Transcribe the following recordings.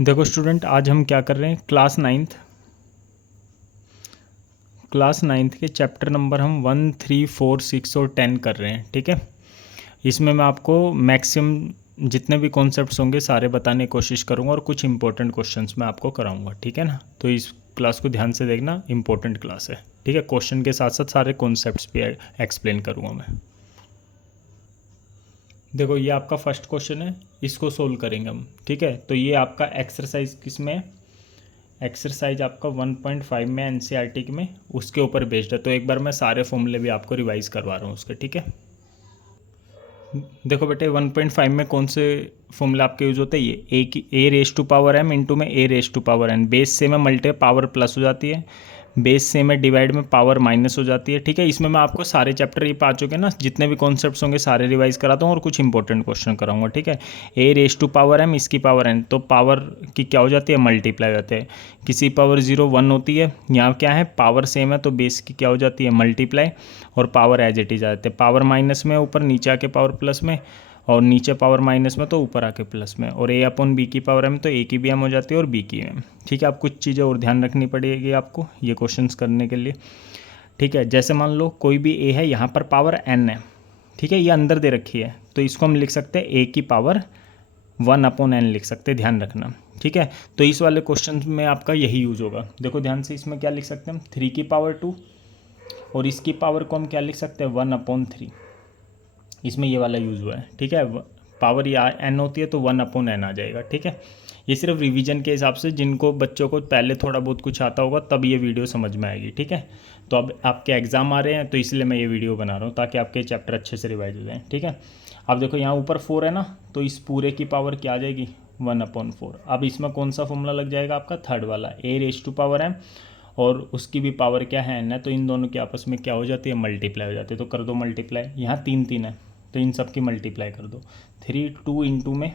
देखो स्टूडेंट, आज हम क्या कर रहे हैं, क्लास नाइन्थ के चैप्टर नंबर हम 1, 3, 4, 6 और 10 कर रहे हैं। ठीक है, इसमें मैं आपको मैक्सिमम जितने भी कॉन्सेप्ट्स होंगे सारे बताने की कोशिश करूंगा और कुछ इंपॉर्टेंट क्वेश्चंस मैं आपको कराऊंगा। ठीक है ना, तो इस क्लास को ध्यान से देखना, इंपॉर्टेंट क्लास है। ठीक है, क्वेश्चन के साथ साथ सारे कॉन्सेप्ट्स भी एक्सप्लेन करूँगा मैं। देखो, ये आपका फर्स्ट क्वेश्चन है, इसको सोल्व करेंगे हम। ठीक है, तो ये आपका एक्सरसाइज किस में है, एक्सरसाइज आपका 1.5 में एनसीईआरटी में, उसके ऊपर बेस्ड है। तो एक बार मैं सारे फॉर्मूले भी आपको रिवाइज करवा रहा हूँ उसके। ठीक है, देखो बेटे, 1.5 में कौन से फॉर्मूला आपके यूज होते हैं, ये ए की a raise to power m into में a raise to power n, base से में मल्टे पावर प्लस हो जाती है, बेस से में डिवाइड में पावर माइनस हो जाती है। ठीक है, इसमें मैं आपको सारे चैप्टर ये पा चुके हैं ना, जितने भी कॉन्सेप्ट्स होंगे सारे रिवाइज कराता हूँ और कुछ इंपॉर्टेंट क्वेश्चन कराऊंगा। ठीक है, ए रेस टू पावर एम, इसकी पावर एन, तो पावर की क्या हो जाती है, मल्टीप्लाई हो जाते हैं। किसी पावर 0 1 होती है, यहाँ क्या है पावर सेम है तो बेस की क्या हो जाती है, मल्टीप्लाई, और पावर एज इट इज आ जाते हैं। पावर माइनस में ऊपर, नीचे आके पावर प्लस में, और नीचे पावर माइनस में तो ऊपर आके प्लस में, और ए अपॉन बी की पावर एम, तो ए की भी एम हो जाती है और बी की एम। ठीक है, आप कुछ चीज़ें और ध्यान रखनी पड़ेगी आपको ये क्वेश्चंस करने के लिए। ठीक है, जैसे मान लो कोई भी ए है, यहाँ पर पावर एन है। ठीक है, ये अंदर दे रखी है, तो इसको हम लिख सकते हैं ए की पावर 1 अपॉन एन लिख सकते हैं, ध्यान रखना। ठीक है, तो इस वाले क्वेश्चन में आपका यही यूज होगा। देखो ध्यान से, इसमें क्या लिख सकते हैं हम, 3 की पावर 2, और इसकी पावर को हम क्या लिख सकते हैं, 1/3। इसमें ये वाला यूज़ हुआ है। ठीक है, पावर या एन होती है तो 1/n आ जाएगा। ठीक है, ये सिर्फ रिवीजन के हिसाब से, जिनको बच्चों को पहले थोड़ा बहुत कुछ आता होगा तब ये वीडियो समझ में आएगी। ठीक है, तो अब आपके एग्ज़ाम आ रहे हैं तो इसलिए मैं ये वीडियो बना रहा हूँ ताकि आपके चैप्टर अच्छे से रिवाइज हो जाएँ। ठीक है, अब देखो यहाँ ऊपर 4 है ना, तो इस पूरे की पावर क्या आ जाएगी, 1/4। अब इसमें कौन सा फॉर्मूला लग जाएगा आपका, थर्ड वाला, ए रेस टू पावर एम, और उसकी भी पावर क्या है, एन है, तो इन दोनों के आपस में क्या हो जाती है, मल्टीप्लाई हो जाती है। तो कर दो मल्टीप्लाई, यहाँ 3 3 है तो इन सब की मल्टीप्लाई कर दो। 3 2 इंटू में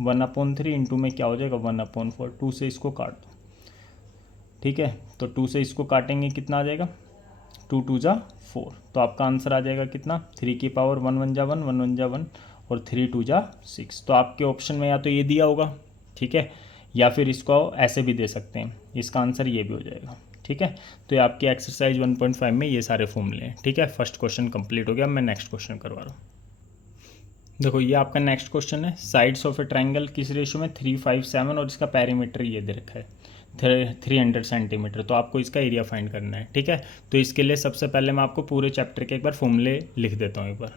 1/3 इंटू में क्या हो जाएगा, 1/4। 2 से इसको काट दो। ठीक है, तो 2 से इसको काटेंगे कितना आ जाएगा, 2 2 जा 4, तो आपका आंसर आ जाएगा कितना, 3 की पावर 1 1 जा 1 1 1 जा 1, और 3 2 जा 6। तो आपके ऑप्शन में या तो ये दिया होगा, ठीक है, या फिर इसको ऐसे भी दे सकते हैं, इसका आंसर ये भी हो जाएगा। ठीक है, तो ये आपकी एक्सरसाइज 1.5 में ये सारे फॉर्मूले हैं। ठीक है, फर्स्ट क्वेश्चन कंप्लीट हो गया। मैं नेक्स्ट क्वेश्चन करवा रहा हूँ। देखो, ये आपका नेक्स्ट क्वेश्चन है, साइड्स ऑफ ए ट्रायंगल किस रेशो में, 3 5 7, और इसका पेरीमीटर ये दे रखा है 300 सेंटीमीटर। तो आपको इसका एरिया फाइंड करना है। ठीक है, तो इसके लिए सबसे पहले मैं आपको पूरे चैप्टर के एक बार फॉर्मूले लिख देता हूँ एक बार।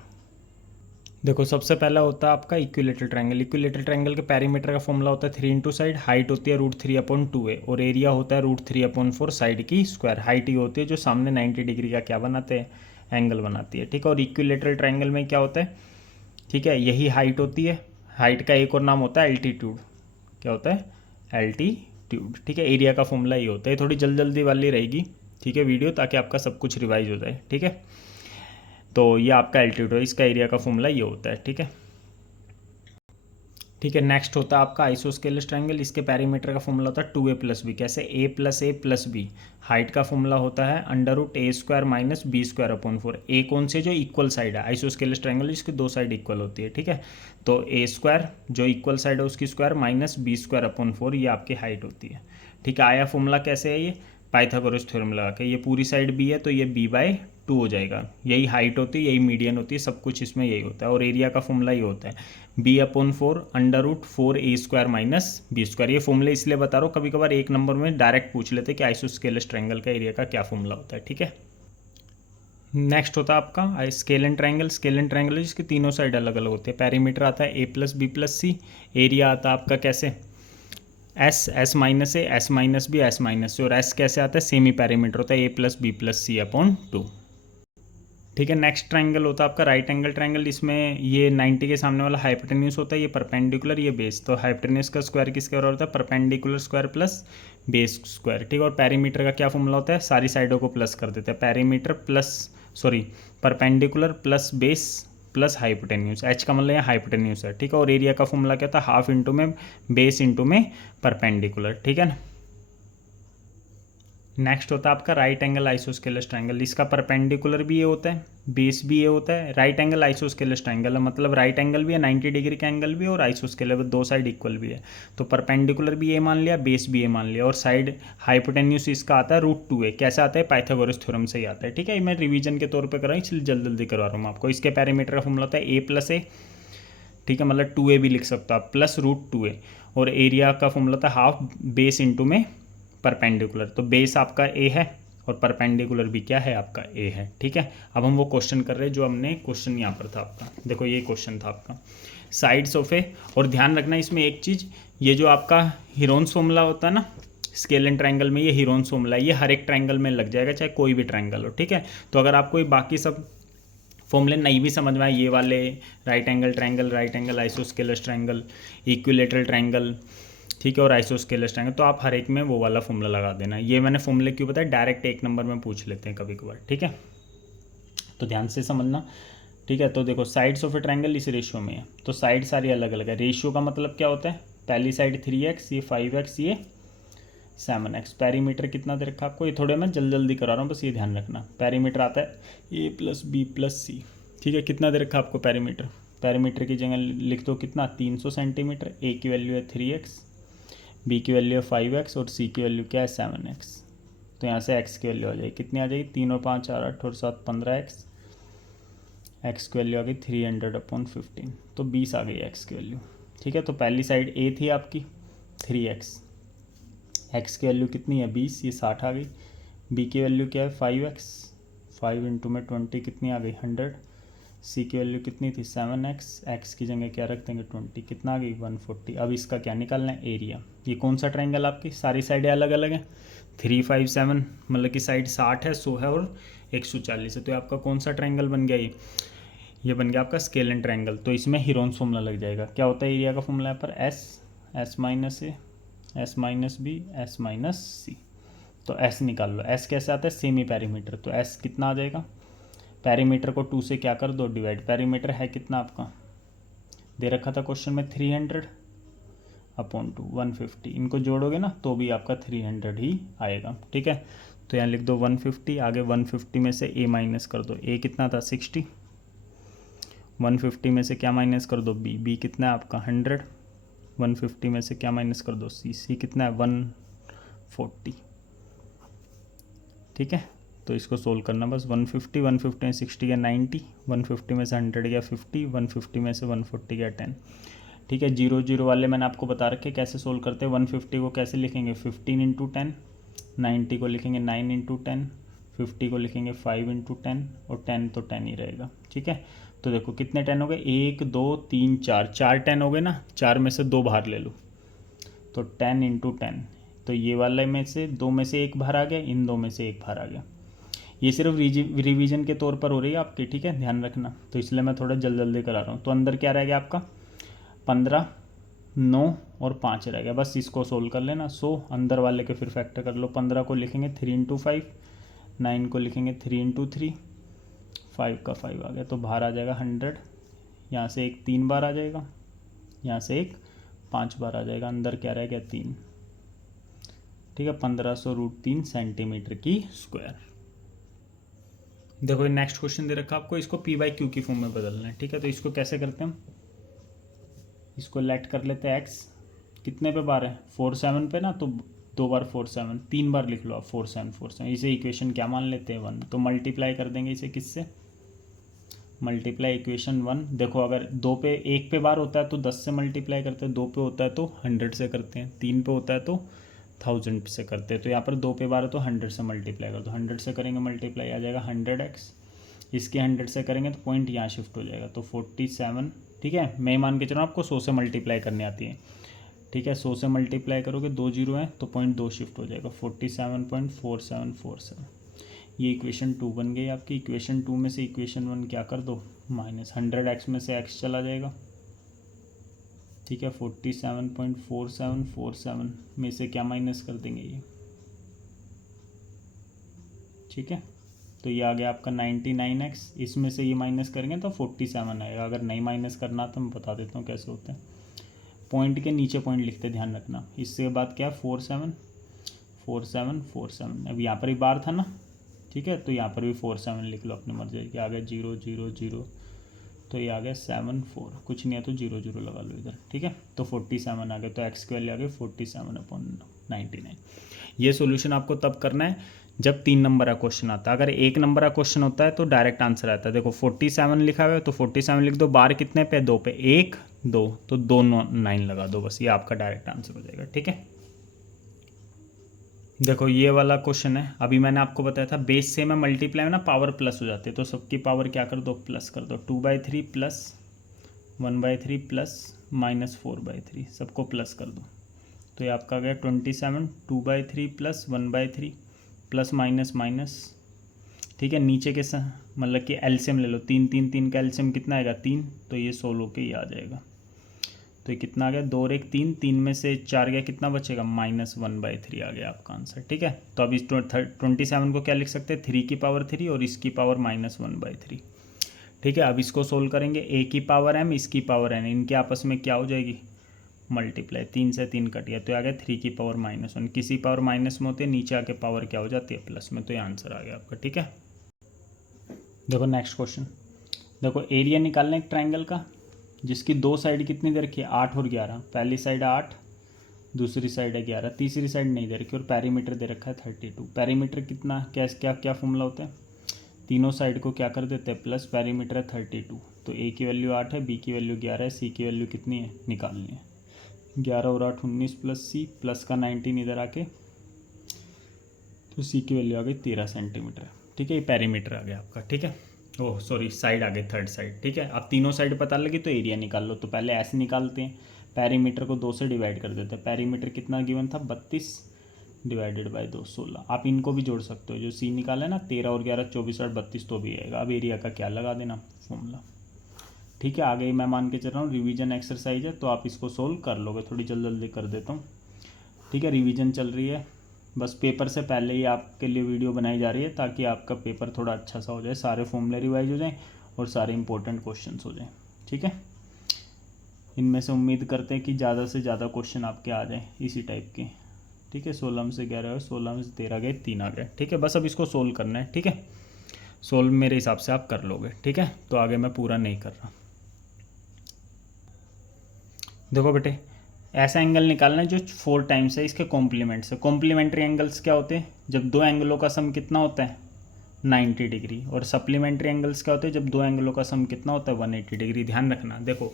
देखो, सबसे पहला होता है आपका इक्विलेटरल ट्रायंगल। इक्विलेटरल ट्रायंगल के पेरीमीटर का फॉर्मूला होता है 3 इंटू साइड, हाइट होती है √3/2a, और एरिया होता है √3/4 साइड की स्क्वायर। हाइट ये होती है जो सामने 90 डिग्री का क्या बनाते हैं, एंगल बनाती है। ठीक है, और इक्विलेटरल ट्रायंगल में क्या होता है, ठीक है, यही हाइट होती है। हाइट का एक और नाम होता है एल्टीट्यूड। क्या होता है, एल्टीट्यूड। ठीक है, एरिया का फॉर्मूला ये होता है। थोड़ी जल्दी वाली रहेगी, ठीक है, वीडियो, ताकि आपका सब कुछ रिवाइज हो जाए। ठीक है, तो ये आपका एल्टीट्यूड है, इसका एरिया का फॉर्मूला ये होता है। ठीक है, ठीक है, नेक्स्ट होता है आपका आइसोस्केलस ट्रायंगल। इसके पेरीमीटर का फॉर्मूला होता है 2a+b। कैसे, a+a+b। हाइट का फॉर्मूला होता है √a² - b²/4। ए कौन से, जो इक्वल साइड है, आइसोस्केलस ट्रायंगल जिसकी दो साइड इक्वल होती है। ठीक है, तो a² जो इक्वल साइड है उसकी स्क्वायर माइनस b²/4, ये आपकी हाइट होती है। ठीक है, आया फॉर्मूला कैसे है, ये पाइथागोरस थ्योरम लगा के, ये पूरी साइड b है तो ये b/2 हो जाएगा। यही हाइट होती है, यही मीडियन होती है, सब कुछ इसमें यही होता है। और एरिया का फॉर्मूला ये होता है b/4 √4a² - b²। ये फॉर्मूले इसलिए बता रहा हूँ, कभी कभार एक नंबर में डायरेक्ट पूछ लेते कि आइसोस्केलस ट्रायंगल का एरिया का क्या फॉर्मूला होता है। ठीक है, नेक्स्ट होता है आपका scale and triangle. Scale and triangle जिसकी तीनों साइड अलग अलग होती है। पेरीमीटर आता है a+b+c। एरिया आता है आपका कैसे, s s minus a, s minus b, s minus c, और s कैसे आता है, सेमी पेरीमीटर होता है a+b+c/2। ठीक है, नेक्स्ट ट्रायंगल होता है आपका राइट एंगल ट्रायंगल। इसमें ये 90 के सामने वाला हाइपोटेन्यूस होता है, ये परपेंडिकुलर, ये बेस। तो हाइपोटेन्यूस का स्क्वायर किसके बराबर होता है, perpendicular square plus base square. ठीक है, और पेरीमीटर का क्या फॉर्मूला होता है, सारी साइडों को प्लस कर देते हैं, perimeter plus perpendicular plus base plus hypotenuse. H का मतलब यहाँ हाइपोटेन्यूस है। ठीक है, और एरिया का फॉर्मूला क्या था, हाफ इंटू में बेस इंटू में परपेंडिकुलर। ठीक है ना, नेक्स्ट होता है आपका राइट एंगल आइसोस्केलस ट्रायंगल। इसका परपेंडिकुलर भी ये होता है, बेस भी ये होता है। राइट एंगल आइसोस्केलस ट्रायंगल है, मतलब राइट एंगल भी है 90 डिग्री का एंगल भी है और आइसोस्केलस दो साइड इक्वल भी है। तो परपेंडिकुलर भी ये मान लिया, बेस भी ये मान लिया, और साइड हाइपोटेन्यूस इसका आता है √2a। कैसे आता है? पाइथागोरस थ्योरम से ही आता है। ठीक है, मैं रिवीजन के तौर पर कर रहा हूँ, इसलिए जल्दी करवा रहा हूँ आपको। इसके पैरामीटर का फॉर्मूला होता है a+a, ठीक है, मतलब 2a भी लिख सकते हो आप, प्लस √2a। और एरिया का फॉर्मूला था हाफ बेस इंटू में परपेंडिकुलर। तो बेस आपका a है और परपेंडिकुलर भी क्या है आपका a है। ठीक है, अब हम वो क्वेश्चन कर रहे हैं जो हमने क्वेश्चन यहाँ पर था आपका। देखो ये क्वेश्चन था आपका साइड्स ऑफ ए, और ध्यान रखना इसमें एक चीज़, ये जो आपका हीरोन्स फॉर्मूला होता है ना स्केल एंड ट्रायंगल में, ये हीरोन्स फॉर्मूला है, ये हर एक ट्रायंगल में लग जाएगा, चाहे कोई भी ट्रायंगल हो। ठीक है, तो अगर आपको बाकी सब फॉर्मूले नहीं भी समझ में आए, ये वाले right angle triangle, right angle isosceles triangle, equilateral triangle, ठीक है, और आइसोस्केलस ट्रायंगल, तो आप हर एक में वो वाला फॉर्मूला लगा देना। ये मैंने फॉर्मूले क्यों बताया, डायरेक्ट एक नंबर में पूछ लेते हैं कभी कभार। ठीक है, तो ध्यान से समझना। ठीक है, तो देखो साइड्स ऑफ ए ट्रायंगल इस रेशियो में है, तो साइड सारी अलग अलग है। रेशियो का मतलब क्या होता है, पहली साइड 3x, ये 5x, ये 7x। पैरीमीटर कितना दे रखा आपको, ये थोड़े मैं जल्दी करा रहा हूँ, बस ये ध्यान रखना। पैरीमीटर आता है a+b+c। ठीक है, कितना दे रखा आपको पैरीमीटर, पैरीमीटर की जगह लिख दो कितना, 300 सेंटीमीटर। a की वैल्यू है 3x, b की वैल्यू है 5x और c की वैल्यू क्या है 7x। तो यहाँ से x की वैल्यू आ जाएगी, कितनी आ जाएगी, 3 और 5 8 और 7 15x। x की वैल्यू आ गई 300/15, तो 20 आ गई x की वैल्यू। ठीक है, तो पहली साइड a थी आपकी 3x, x की वैल्यू कितनी है 20, ये 60 आ गई। b की वैल्यू क्या है 5x, 5 इंटू में 20 कितनी आ गई 100। c की वैल्यू कितनी थी 7x, x की जगह क्या रख देंगे 20, कितना आ गई 140। अब इसका क्या निकालना है, एरिया। ये कौन सा ट्रायंगल आपकी, सारी साइडें अलग अलग हैं, 3 5 7, मतलब कि साइड 60 है, 100 है और 140 है। तो ये आपका कौन सा ट्रायंगल बन गया, ये बन गया आपका स्केल एंड ट्रायंगल। तो इसमें हीरोन्स फॉर्मूला लग जाएगा। क्या होता है एरिया का फॉर्मूला यहाँ पर, s minus a, s minus b, s minus c। तो s निकाल लो, s कैसे आता है, सेमी पैरीमीटर। तो s कितना आ जाएगा, पैरीमीटर को 2 से क्या कर दो डिवाइड, पैरीमीटर है कितना आपका दे रखा था क्वेश्चन में 300/2 150। इनको जोड़ोगे ना तो भी आपका 300 ही आएगा। ठीक है, तो यहाँ लिख दो 150, आगे 150 में से a माइनस कर दो, a कितना था 60, 150 में से क्या माइनस कर दो b कितना है आपका 100, 150 में से क्या माइनस कर दो c कितना है 140। ठीक है, तो इसको सोल्व करना बस, 150 में 60 गया 90, 150 में से 100 गया 50, 150 में से 140 गया 10। ठीक है, 0 0 वाले मैंने आपको बता रखे कैसे सोल्व करते हैं। 150 को कैसे लिखेंगे 15 इंटू 10, 90 को लिखेंगे 9 इंटू 10, 50 को लिखेंगे 5 इंटू 10 और 10 तो 10 ही रहेगा। ठीक है, तो देखो कितने 10 हो गए, 1 2 3 4, 4 10 हो गए ना, 4 में से 2 बाहर ले लो, तो 10 इंटू 10। तो ये वाले में से 2 में से 1 बाहर आ गया, इन 2 में से 1 बाहर आ गया। ये सिर्फ रिवीजन के तौर पर हो रही है आपकी। ठीक है, ध्यान रखना, तो इसलिए मैं थोड़ा जल्दी करा रहा हूँ। तो अंदर क्या रह गया आपका 15, 9 और 5 रह गया, बस इसको सोल्व कर लेना। 100 अंदर वाले के फिर फैक्टर कर लो, 15 को लिखेंगे 3 इंटू 5, 9 को लिखेंगे 3 इंटू 3, 5 का 5 आ गया, तो बाहर आ जाएगा 100। यहाँ से एक 3 बार आ जाएगा, यहाँ से एक 5 बार आ जाएगा, अंदर क्या रह गया 3। ठीक है, 1500√3 सेंटीमीटर की स्क्वायर। देखो नेक्स्ट क्वेश्चन दे रखा आपको, इसको p/q की फॉर्म में बदलना है। ठीक है, तो इसको कैसे करते हैं हम, इसको लेट कर लेते हैं x कितने पे बार है 4 7 पे ना, तो 2 बार 4 7, 3 बार लिख लो आप 4 7 4 7। इसे इक्वेशन क्या मान लेते हैं 1, तो मल्टीप्लाई कर देंगे इसे किससे, मल्टीप्लाई इक्वेशन 1। देखो अगर 2 पे 1 पे बार होता है तो 10 से मल्टीप्लाई करते हैं, 2 पे होता है तो 100 से करते हैं, 3 पे होता है तो 1000 से करते हैं। तो यहाँ पर 2 पे बार है तो 100 से मल्टीप्लाई कर दो, 100 से करेंगे मल्टीप्लाई आ जाएगा 100x, इसके 100 से करेंगे तो पॉइंट यहाँ शिफ्ट हो जाएगा, तो 47। ठीक है, मैं मान के चलो आपको 100 से मल्टीप्लाई करनी आती है। ठीक है, 100 से मल्टीप्लाई करोगे 2 0 है तो पॉइंट 2 शिफ्ट हो जाएगा, 47.4747। ये इक्वेशन 2 बन गई आपकी। इक्वेशन 2 में से इक्वेशन 1 क्या कर दो माइनस, 100x में से x चला जाएगा। ठीक है, 47.4747 में से क्या माइनस कर देंगे ये। ठीक है, तो ये आ गया आपका 99x, इसमें से ये माइनस करेंगे तो 47 आएगा। अगर नहीं माइनस करना तो मैं बता देता हूँ कैसे होता है। पॉइंट के नीचे पॉइंट लिखते ध्यान रखना। इससे बाद क्या 47 4747, अब यहाँ पर ही बार था ना, ठीक है, तो यहाँ पर भी 47 लिख लो अपनी मर्जी की। आ गया 0 0 0, तो ये आ गया 74, कुछ नहीं है तो 0 0 लगा लो इधर, ठीक है। तो 47 आ गया, तो एक्स की वैल्यू आ गई 47/99। ये सोल्यूशन आपको तब करना है जब 3 नंबर का क्वेश्चन आता है। अगर 1 नंबर का क्वेश्चन होता है तो डायरेक्ट आंसर आता है। देखो 47 लिखा हुआ है तो 47 लिख दो, बार कितने पे, 2 पे, 1 2, तो 2 9 लगा दो, बस ये आपका डायरेक्ट आंसर हो जाएगा, ठीक है। देखो ये वाला क्वेश्चन है, अभी मैंने आपको बताया था बेस से में मल्टीप्लाई में ना पावर प्लस हो जाती है, तो सबकी पावर क्या कर दो, प्लस कर दो। 2/3 प्लस 1/3 प्लस -4/3, सबको प्लस कर दो। तो ये आपका आ गया 27, 2/3 प्लस 1/3 प्लस माइनस माइनस, ठीक है। नीचे के मतलब कि एलसीएम ले लो, 3 3 3 का एलसीएम कितना आएगा, 3, तो ये 16 के ही आ जाएगा। तो ये कितना आ गया, 2 और 1 3, 3 में से 4 गया, कितना बचेगा, -1/3 आ गया आपका आंसर, ठीक है। तो अब इस 27 को क्या लिख सकते हैं, 3 की पावर 3 और इसकी पावर -1/3, ठीक है। अब इसको सोल्व करेंगे, a की पावर m, इसकी पावर n, इनके आपस में क्या हो जाएगी, मल्टीप्लाई, 3 से 3 कट गया, तो आ गया 3 की पावर -1, किसी पावर माइनस में होते हैं, नीचे आके पावर क्या हो जाती है, प्लस में, तो ये आंसर आ गया आपका, ठीक है। देखो नेक्स्ट क्वेश्चन, देखो एरिया निकालना है एक ट्राइंगल का जिसकी 2 साइड कितनी दे रखी है, 8 और 11, पहली साइड 8, दूसरी साइड है 11, तीसरी साइड नहीं दे रखी, और पैरीमीटर दे रखा है 32। पैरीमीटर कितना, क्या क्या क्या फॉर्मूला होता है, तीनों साइड को क्या कर देते हैं प्लस, पैरीमीटर है 32, तो ए की वैल्यू 8 है, बी की वैल्यू 11 है, सी की वैल्यू कितनी है, निकालनी है। 11 और 8 19 प्लस सी, प्लस का 19 इधर आके, तो सी की वैल्यू आ गई 13 सेंटीमीटर, ठीक है। ये पैरीमीटर आ गया आपका, ठीक है। ओह सॉरी, साइड आ गई, थर्ड साइड, ठीक है। अब तीनों साइड पता लगी तो एरिया निकाल लो। तो पहले ऐसे निकालते हैं, पैरीमीटर को 2 से डिवाइड कर देते हैं। पैरीमीटर कितना गिवन था, 32 डिवाइडेड बाई 2 16। आप इनको भी जोड़ सकते हो, जो सी निकाला है ना, 13 और 11 24 और 32, तो भी आएगा। अब एरिया का क्या लगा देना, फॉर्मूला, ठीक है। आगे मैं मान के चल रहा हूँ रिवीजन एक्सरसाइज है, तो आप इसको सोल्व कर लोगे, थोड़ी जल्दी कर देता हूँ, ठीक है। रिवीजन चल रही है, बस पेपर से पहले ही आपके लिए वीडियो बनाई जा रही है ताकि आपका पेपर थोड़ा अच्छा सा हो जाए, सारे फॉर्मूले रिवाइज हो जाएं और सारे इंपॉर्टेंट क्वेश्चंस हो जाएं, ठीक है। इनमें से उम्मीद करते हैं कि ज़्यादा से ज़्यादा क्वेश्चन आपके आ जाएं इसी टाइप के, ठीक है। 16 में से 11 और 16 में से 13 गए, 3 आ गए, ठीक है। बस अब इसको सोल्व करना है, ठीक है। सोल्व मेरे हिसाब से आप कर लोगे, ठीक है। तो आगे मैं पूरा नहीं कर रहा। देखो बेटे, ऐसा एंगल निकालना है जो 4 टाइम्स है इसके कॉम्प्लीमेंट से। कॉम्प्लीमेंट्री एंगल्स क्या होते हैं, जब 2 एंगलों का सम कितना होता है, 90 डिग्री। और सप्लीमेंट्री एंगल्स क्या होते हैं, जब 2 एंगलों का सम कितना होता है, 180 डिग्री। ध्यान रखना, देखो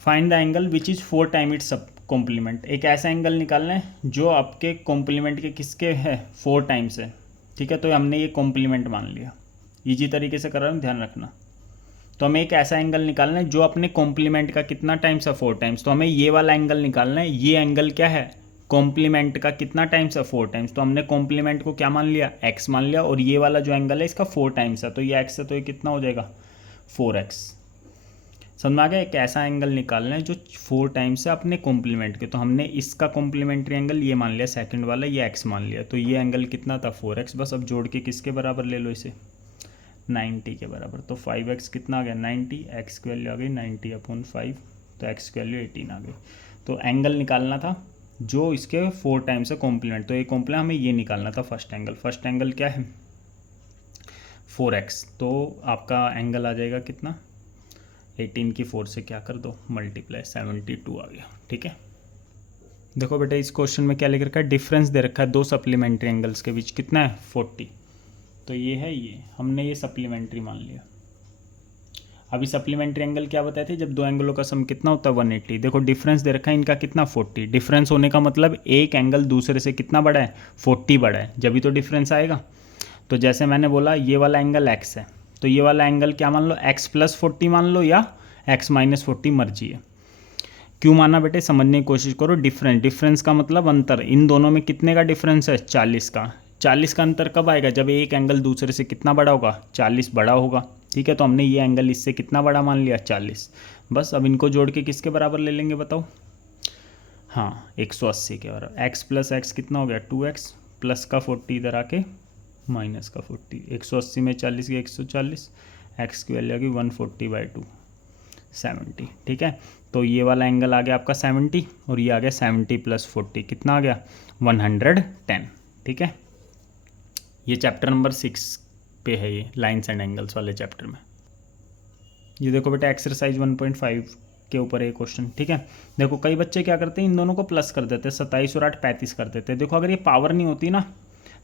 find the angle which is 4 time it's सब कॉम्प्लीमेंट। एक ऐसा एंगल निकालना है जो आपके कॉम्प्लीमेंट के किसके है, 4 टाइम्स है, ठीक है। तो हमने ये कॉम्प्लीमेंट मान लिया, ईजी तरीके से कर रहा हूँ, ध्यान रखना। तो हमें एक ऐसा एंगल निकालना है जो अपने कॉम्प्लीमेंट का कितना टाइम्स है, 4 टाइम्स। तो हमें ये वाला एंगल निकालना है, ये एंगल क्या है, कॉम्प्लीमेंट का कितना टाइम्स है, 4 टाइम्स। तो हमने कॉम्प्लीमेंट को क्या मान लिया, x मान लिया, और ये वाला जो एंगल है इसका 4 टाइम्स है, तो ये x है, तो ये कितना हो जाएगा, 4x। समझ में आ गया। एक ऐसा एंगल निकालना है जो 4 टाइम्स है अपने कॉम्प्लीमेंट के। तो हमने इसका कॉम्प्लीमेंट्री एंगल ये मान लिया, सेकंड वाला ये x मान लिया, तो ये एंगल कितना था, 4x। बस अब जोड़ के किसके बराबर ले लो इसे, 90 के बराबर। तो 5x कितना आ गया, 90, x की वैल्यू आ गई 90/5, तो x की वैल्यू 18 आ गई। तो एंगल निकालना था जो इसके 4 टाइम्स है कॉम्प्लीमेंट, तो ये कॉम्प्लीमेंट हमें ये निकालना था फर्स्ट एंगल। फर्स्ट एंगल क्या है, 4x, तो आपका एंगल आ जाएगा कितना, 18 की 4 से क्या कर दो मल्टीप्लाई, 72 आ गया, ठीक है। देखो बेटा इस क्वेश्चन में क्या लिख रखा है, डिफरेंस दे रखा है 2 सप्लीमेंट्री एंगल्स के बीच, कितना है, 40। तो ये है, ये हमने ये सप्लीमेंट्री मान लिया। अभी सप्लीमेंट्री एंगल क्या बताए थे, जब 2 एंगलों का सम कितना होता है, 180। देखो डिफरेंस दे रखा है इनका कितना, 40। डिफरेंस होने का मतलब एक एंगल दूसरे से कितना बड़ा है, 40 बड़ा है, जब भी तो डिफरेंस आएगा। तो जैसे मैंने बोला ये वाला एंगल x है, तो ये वाला एंगल क्या मान लो, x + 40 मान लो या x - 40, मर्जी है। क्यों माना बेटे, समझने की कोशिश करो। डिफरेंस का मतलब अंतर, इन दोनों में कितने का डिफरेंस है, 40 का। 40 का अंतर कब आएगा, जब एक एंगल दूसरे से कितना बड़ा होगा, 40 बड़ा होगा, ठीक है। तो हमने ये एंगल इससे कितना बड़ा मान लिया, 40। बस अब इनको जोड़ के किसके बराबर ले लेंगे बताओ, हाँ 180 के बराबर। x + x कितना हो गया, 2x, प्लस का 40 इधर आके माइनस का 40, 180 में 40 गया 140, x की वैल्यू आ गई 140/2, 70, ठीक है। तो ये वाला एंगल आ गया आपका 70 और ये आ गया 70 + 40, कितना आ गया 110, ठीक है। ये चैप्टर नंबर 6 पे है, ये लाइन्स एंड एंगल्स वाले चैप्टर में। ये देखो बेटा एक्सरसाइज 1.5 के ऊपर एक क्वेश्चन, ठीक है। देखो कई बच्चे क्या करते हैं, इन दोनों को प्लस कर देते हैं, 27 और 8 35 कर देते हैं। देखो अगर ये पावर नहीं होती ना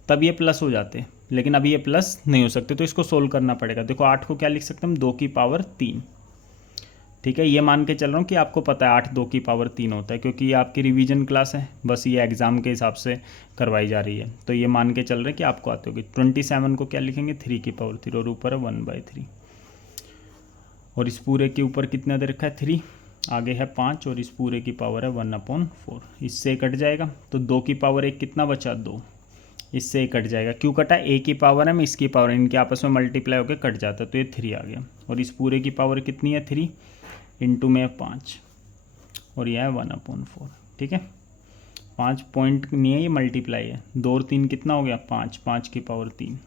तब ये प्लस हो जाते, लेकिन अभी ये प्लस नहीं हो सकते, तो इसको सोल्व करना पड़ेगा। देखो 8 को क्या लिख सकते हैं हम, 2 की पावर 3, ठीक है। ये मान के चल रहा हूँ कि आपको पता है 8 2 की पावर 3 होता है, क्योंकि ये आपकी रिवीजन क्लास है, बस ये एग्जाम के हिसाब से करवाई जा रही है। तो ये मान के चल रहे हैं कि आपको आते होगी। 27 को क्या लिखेंगे, 3 की पावर 3 और ऊपर है 1/3, और इस पूरे के ऊपर कितना दे रखा है 3, आगे है 5 और इस पूरे की पावर है 1/4। इससे कट जाएगा तो 2 की पावर 1 कितना बचा 2, इससे कट जाएगा। क्यों कटा, a की पावर है में इसकी पावर, इनके आपस में मल्टीप्लाई होकर कट जाता है, तो ये 3 आ गया। और इस पूरे की पावर कितनी है 3 इंटू में 5 और यह है 1/4, ठीक है। 5 पॉइंट नहीं है, ये मल्टीप्लाई है। 2 और 3 कितना हो गया 5, 5 की पावर 3।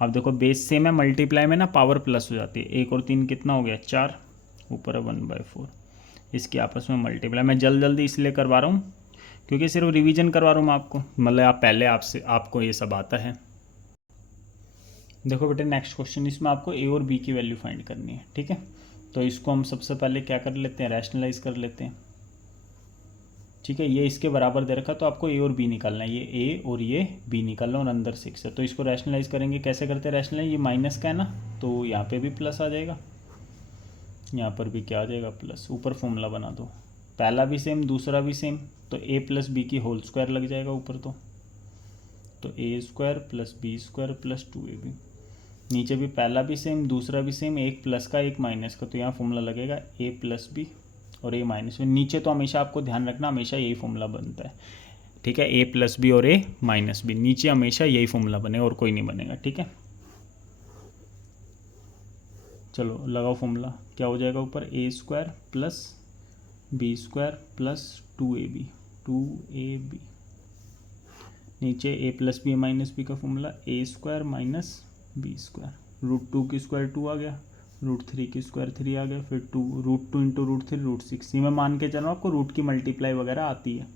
अब देखो बेस सेम है, मल्टीप्लाई में ना पावर प्लस हो जाती है। 1 और 3 कितना हो गया 4, ऊपर है 1/4, इसके आपस में मल्टीप्लाई। मैं जल्दी इसलिए करवा रहा हूँ क्योंकि सिर्फ रिवीजन करवा रहा हूँ मैं आपको, मतलब आप पहले आपको ये सब आता है। देखो बेटे नेक्स्ट क्वेश्चन, इसमें आपको ए और बी की वैल्यू फाइंड करनी है, ठीक है। तो इसको हम सबसे पहले क्या कर लेते हैं, रैशनलाइज कर लेते हैं, ठीक है। ये इसके बराबर दे रखा, तो आपको ए और बी निकालना है। ये ए और ये बी निकालना और अंदर 6 है, तो इसको रैशनलाइज करेंगे। कैसे करते हैं रैशनलाइज, ये माइनस का है ना, तो यहाँ पे भी प्लस आ जाएगा, यहाँ पर भी क्या आ जाएगा प्लस। ऊपर फॉर्मूला बना दो, पहला भी सेम दूसरा भी सेम, तो a + b की होल स्क्वायर लग जाएगा ऊपर। तो a² + b² + 2ab। नीचे भी पहला भी सेम दूसरा भी सेम, एक प्लस का एक माइनस का, तो यहाँ फॉर्मूला लगेगा a + b और a - b। नीचे तो हमेशा आपको ध्यान रखना, हमेशा यही फॉर्मूला बनता है, ठीक है। a + b और a - b, नीचे हमेशा यही फॉर्मूला बनेगा और कोई नहीं बनेगा, ठीक है। चलो लगाओ फॉर्मूला, क्या हो जाएगा ऊपर a² + b² + 2ab, 2ab। नीचे a + b - b का फॉर्मूला a² - b², √2 की स्क्वायर 2 आ गया, √3 की स्क्वायर 3 आ गया, फिर 2 √2 × √3 √6। मैं मान के चल रहा हूँ आपको रूट की मल्टीप्लाई वगैरह आती है।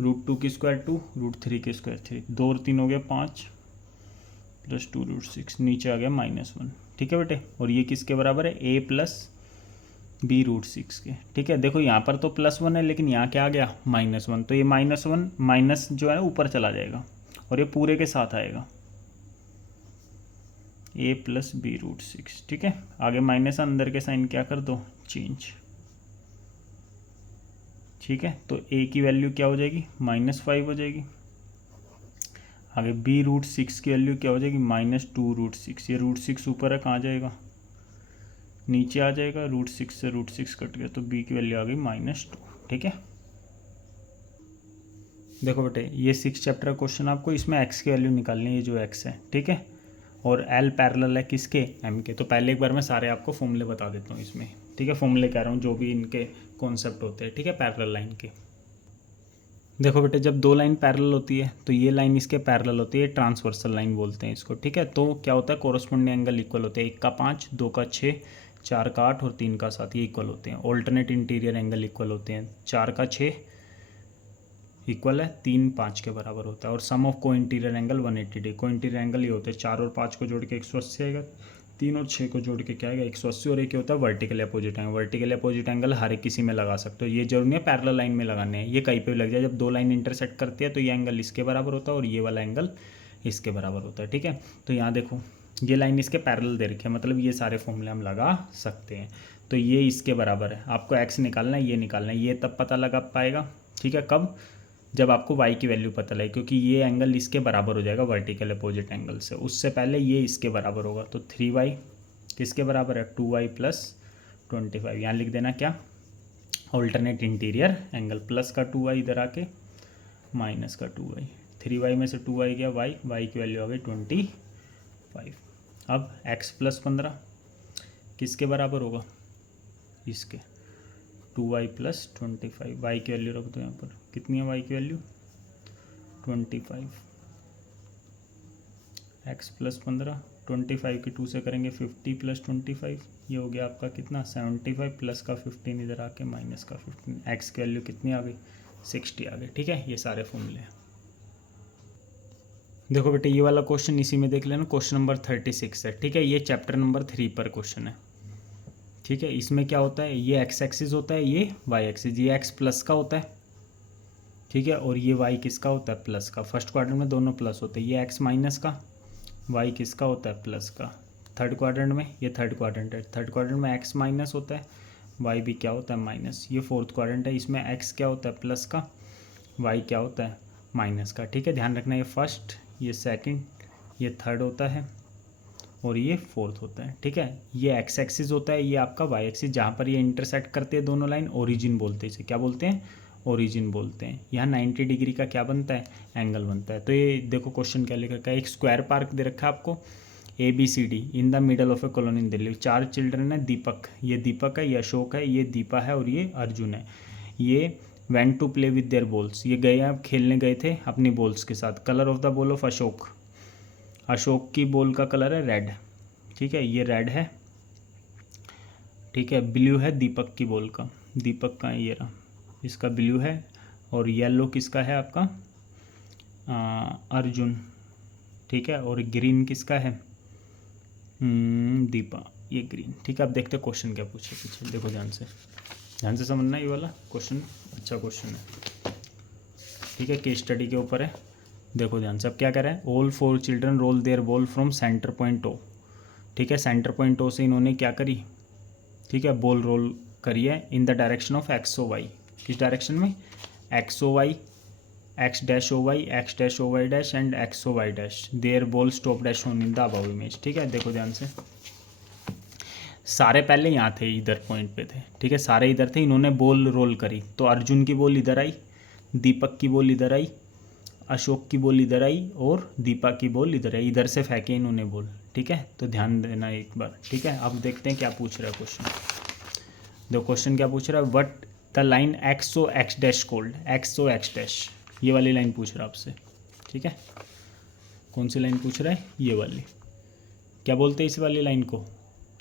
√2 की स्क्वायर 2, √3 की स्क्वायर 3, 2 और 3 हो गया 5 + 2 √6, नीचे आ गया -1, ठीक है बेटे। और ये किसके बराबर है, a + b √6 के, ठीक है। देखो यहाँ पर तो +1 है, लेकिन यहाँ क्या आ गया -1, तो ये -1 माइनस जो है ऊपर चला जाएगा और ये पूरे के साथ आएगा, a + b √6, ठीक है। आगे माइनस अंदर के साइन क्या कर दो चेंज, ठीक है। तो a की वैल्यू क्या हो जाएगी -5 हो जाएगी। आगे b √6 की वैल्यू क्या हो जाएगी -2 √6। ये √6 ऊपर है, कहाँ जाएगा नीचे आ जाएगा, √6 से √6 कट गया, तो b की वैल्यू आ गई -2, ठीक है। देखो बेटे ये 6 चैप्टर का क्वेश्चन आपको, इसमें x की वैल्यू निकालनी है, ये जो x है, ठीक है। और L पैरेलल है किसके, m के। तो पहले एक बार मैं सारे आपको फॉर्मूले बता देता हूँ इसमें, ठीक है। फॉर्मूले कह रहा हूँ जो भी इनके कॉन्सेप्ट होते हैं, ठीक है, पैरेलल लाइन के। देखो बेटे जब दो लाइन पैरेलल होती है तो ये लाइन इसके पैरेलल होती है, ट्रांसवर्सल लाइन बोलते हैं इसको, ठीक है। तो क्या होता है, कोरस्पोंडिंग एंगल इक्वल होते हैं, 1 का 5, 2 का 6, 4 का 8 और 3 का 7, ये इक्वल होते हैं। ऑल्टरनेट इंटीरियर एंगल इक्वल होते हैं, 4 का 6 इक्वल है 3 5 के बराबर होता है। और सम ऑफ को इंटीरियर एंगल 180 को इंटीरियर एंगल ये होते हैं, 4 और 5 को जोड़ के 180 आएगा, 3 और 6 को जोड़ के क्या आएगा 180। और एक होता है vertical opposite angle. Vertical opposite angle हर एक किसी में लगा सकते हो, ये जरूरी है पैरेलल लाइन में लगाने हैं, ये कहीं पे भी लग जाए। जब दो लाइन इंटरसेक्ट करती है तो ये एंगल इसके बराबर होता है और ये वाला एंगल इसके बराबर होता है, ठीक है। तो यहाँ देखो ये लाइन इसके पैरेलल दे रखी है, मतलब ये सारे फॉर्मूले हम लगा सकते हैं। तो ये इसके बराबर है, आपको एक्स निकालना है, ये निकालना है। ये तब पता लगा पाएगा, ठीक है, कब, जब आपको y की वैल्यू पता लगे, क्योंकि ये एंगल इसके बराबर हो जाएगा वर्टिकल अपोजिट एंगल से। उससे पहले ये इसके बराबर होगा, तो 3y किसके बराबर है 2y + 25। यहाँ लिख देना क्या, ऑल्टरनेट इंटीरियर एंगल, प्लस का 2y इधर आके माइनस का 2y, 3y में से 2y गया y की वैल्यू आ गई 25। अब x + 15 किसके बराबर होगा, इसके 2y + 25, y की वैल्यू रख दो यहाँ पर, कितनी है y की वैल्यू 25, x + 15 25 की 2 से करेंगे 50 प्लस 25, ये हो गया आपका कितना 75 प्लस का 15 इधर आके माइनस का 15, एक्स की वैल्यू कितनी आ गई 60 आ गई। ठीक है, ये सारे फॉर्मूले। देखो बेटे ये वाला क्वेश्चन इसी में देख लेना, क्वेश्चन नंबर 36 है। ठीक है, ये चैप्टर नंबर 3 पर क्वेश्चन है। ठीक है, इसमें क्या होता है, ये एक्स एक्सिस होता है, ये वाई एक्सिस, ये एक्स प्लस का होता है। ठीक है, और ये वाई किसका होता है प्लस का। फर्स्ट क्वाड्रेंट में दोनों प्लस होते हैं, ये एक्स माइनस का, वाई किसका होता है प्लस का। थर्ड क्वाड्रेंट में, ये थर्ड क्वाड्रेंट है, थर्ड क्वाड्रेंट में एक्स माइनस होता है, वाई भी क्या होता है माइनस। ये फोर्थ क्वाड्रेंट है, इसमें एक्स क्या होता है प्लस का, वाई क्या होता है माइनस का। ठीक है, ध्यान रखना ये फर्स्ट, ये सेकंड, ये थर्ड होता है और ये फोर्थ होता है। ठीक है, ये एक्स एक्सिस होता है, ये आपका वाई एक्सिस, जहाँ पर ये इंटरसेक्ट करते हैं दोनों लाइन, ओरिजिन बोलते हैं इसे, क्या बोलते हैं ओरिजिन बोलते हैं। यहाँ 90 डिग्री का क्या बनता है एंगल बनता है। तो ये देखो क्वेश्चन क्या लिख रखा है, एक स्क्वायर पार्क दे रखा है आपको ABCD in the middle of A colony in Delhi. 4 children है, दीपक, ये दीपक है, ये अशोक है, ये दीपा है और ये अर्जुन है। ये went to play with their balls, ये गए आप खेलने गए थे अपनी बॉल्स के साथ। Colour of the ball of Ashok, Ashok की बॉल का कलर है रेड। ठीक है, ये रेड है। ठीक है, ब्लू है दीपक की बॉल का, दीपक का ये रहा, इसका ब्लू है। और येलो किसका है आपका अर्जुन। ठीक है, और ग्रीन किसका है दीपा, ये ग्रीन। ठीक है, अब देखते हैं क्वेश्चन क्या पूछे पीछे, देखो ध्यान से समझना, ये वाला क्वेश्चन अच्छा क्वेश्चन है। ठीक है, केस स्टडी के ऊपर है, देखो ध्यान से। अब क्या कह रहा है, all 4 children roll their ball from centre point O। ठीक है, सेंटर पॉइंट O से इन्होंने क्या करी, ठीक है, बॉल रोल करी है in the direction of XOY। किस डायरेक्शन में, XOY, X dash OY, X dash OY dash and XOY dash. Their ball stop dash on in the above image. ठीक है, देखो ध्यान से, सारे पहले यहाँ थे, इधर पॉइंट पे थे। ठीक है, सारे इधर थे, इन्होंने बॉल रोल करी, तो अर्जुन की बॉल इधर आई, दीपक की बॉल इधर आई, अशोक की बॉल इधर आई और दीपा की बॉल इधर आई, इधर से फेंके इन्होंने बॉल। ठीक है, तो ध्यान देना एक बार। ठीक है, अब देखते हैं क्या पूछ रहा है क्वेश्चन। देखो क्वेश्चन क्या पूछ रहा है, what the line XO X dash cold, XO X dash, ये वाली लाइन पूछ रहा है आपसे। ठीक है, कौन सी लाइन पूछ रहा है, ये वाली। क्या बोलते हैं इस वाली लाइन को,